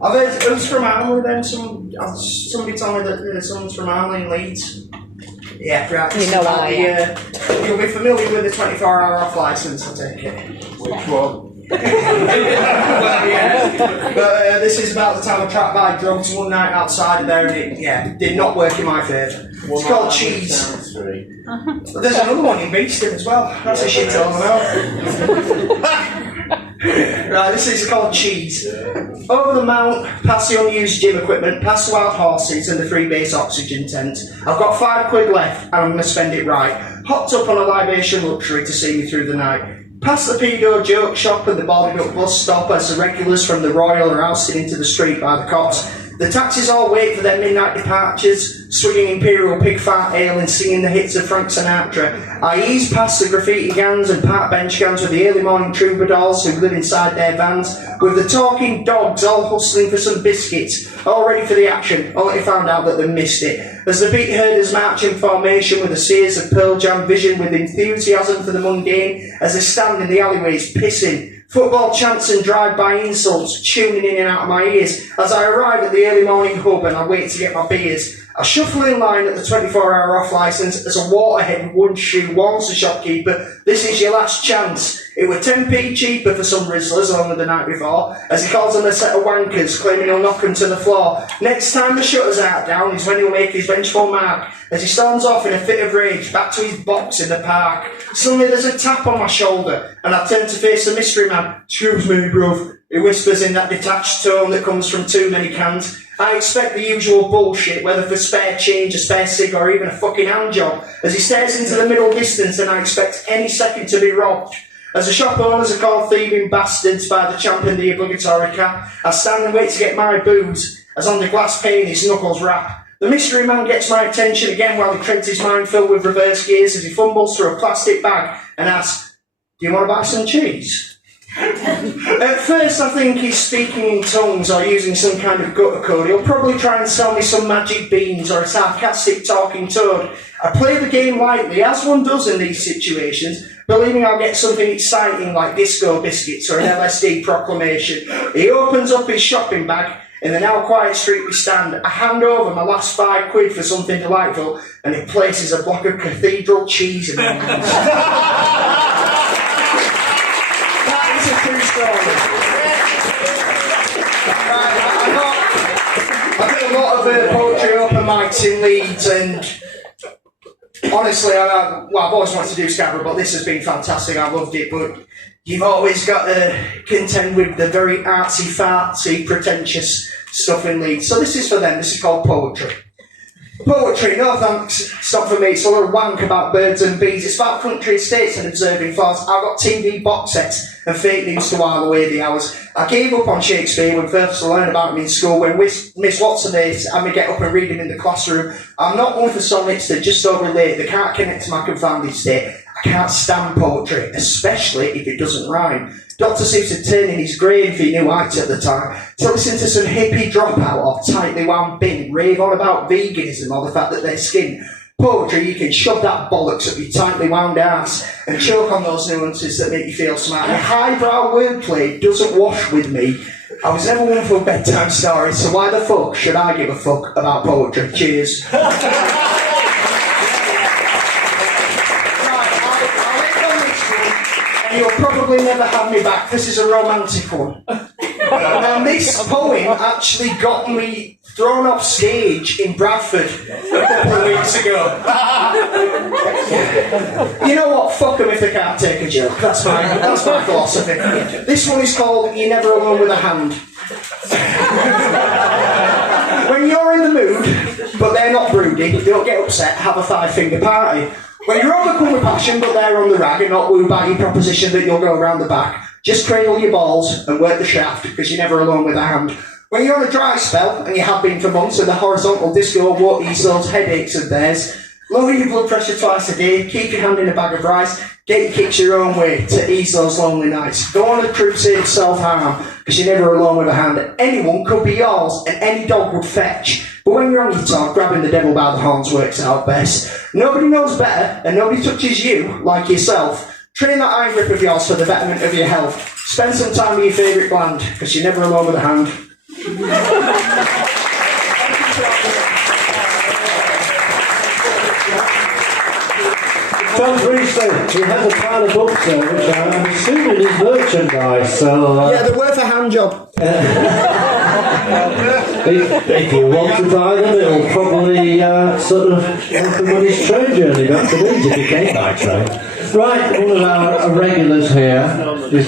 I've heard who's from Armley then? Somebody told me that someone's from Armley in Leeds. Yeah, right. You know why? You'll be familiar with the 24-hour off licence, I take it. Which one? Well, yeah. But this is about the time I tracked by drugs one night outside of there, and it did not work in my favour. It's called Cheeze. There's another one in Beeston as well. That's a shit all about. Right, this is called Cheeze. Over the mount, past the unused gym equipment, past the wild horses and the free base oxygen tent. I've got £5 left and I'm going to spend it right. Hopped up on a libation luxury to see me through the night. Past the pedo joke shop and the boarded up bus stop as the regulars from the Royal are ousted into the street by the cops. The taxis all wait for their midnight departures, swinging Imperial pig fart ale and singing the hits of Frank Sinatra. I ease past the graffiti gangs and park bench gangs with the early morning troubadours who live inside their vans, with the talking dogs all hustling for some biscuits, all ready for the action, only to find out that they missed it. As the beat herders march in formation with the sears of Pearl Jam vision with enthusiasm for the mundane, as they stand in the alleyways pissing. Football chants and drive-by insults tuning in and out of my ears as I arrive at the early morning hub and I wait to get my beers. I shuffle in line at the 24-hour off licence as a waterhead with one shoe warns the shopkeeper, "This is your last chance." It were 10p cheaper for some rizzlers only the night before, as he calls them a set of wankers, claiming he'll knock them to the floor. Next time the shutters are down is when he'll make his vengeful mark, as he storms off in a fit of rage back to his box in the park. Suddenly there's a tap on my shoulder, and I turn to face the mystery man. "Excuse me, bruv," he whispers in that detached tone that comes from too many cans. I expect the usual bullshit, whether for spare change, a spare cig, or even a fucking hand job, as he stares into the middle distance and I expect any second to be robbed. As the shop owners are called thieving bastards by the champ in the obligatory cap, I stand and wait to get my booze, as on the glass pane his knuckles rap. The mystery man gets my attention again while he treads his mind filled with reverse gears as he fumbles through a plastic bag and asks, "Do you want to buy some cheese?" At first I think he's speaking in tongues or using some kind of gutter code. He'll probably try and sell me some magic beans or a sarcastic talking toad. I play the game lightly, as one does in these situations, believing I'll get something exciting like disco biscuits or an LSD proclamation. He opens up his shopping bag. In the now quiet street we stand. I hand over my last £5 for something delightful, and he places a block of cathedral cheese in my hands. That is a true story. I did a lot of poetry open mics in Leeds, and honestly, I've always wanted to do Scarborough, but this has been fantastic. I loved it, but you've always got to contend with the very artsy-fartsy, pretentious stuff in Leeds. So this is for them. This is called poetry. Poetry, no thanks, it's not for me. It's a lot of wank about birds and bees. It's about country estates and observing flowers. I've got TV box sets and fake news to while away the hours. I gave up on Shakespeare when first I learned about him in school, when Miss Watson-Days had me get up and read him in the classroom. I'm not one for sonnets that just so relate. They can't connect to my confounded state. I can't stand poetry, especially if it doesn't rhyme. Dr. Seuss had turned in his grave if he knew it at the time, to listen to some hippie dropout or tightly wound bin rave on about veganism or the fact that they're skin. Poetry, you can shove that bollocks up your tightly wound ass and choke on those nuances that make you feel smart. Your highbrow wordplay doesn't wash with me. I was never one for bedtime stories, so why the fuck should I give a fuck about poetry? Cheers. You'll probably never have me back. This is a romantic one. And this poem actually got me thrown off stage in Bradford a couple of weeks ago. You know what? Fuck them if they can't take a joke. That's my philosophy. This one is called "You're Never Alone with a Hand." When you're in the mood, but they're not broody, don't get upset, have a five-finger party. When you're overcome with passion, but they're on the rag and not wooed by your proposition that you'll go around the back, just cradle your balls and work the shaft, because you're never alone with a hand. When you're on a dry spell, and you have been for months, and the horizontal disco won't ease those headaches of theirs, lower your blood pressure twice a day, keep your hand in a bag of rice, get your kicks your own way to ease those lonely nights. Go on a crusade of self-harm, because you're never alone with a hand. Anyone could be yours, and any dog would fetch. But when you're on your top, grabbing the devil by the horns works out best. Nobody knows better, and nobody touches you like yourself. Train that eye grip of yours for the betterment of your health. Spend some time with your favourite bland, because you're never alone with a hand. Tom Priestley, he has a pile of books there, which I'm assuming is merchandise, so... Yeah, they're worth a hand job. If you want to buy them, it'll probably sort of help him on his train journey back to Leeds if he came by train. Right, one of our regulars here is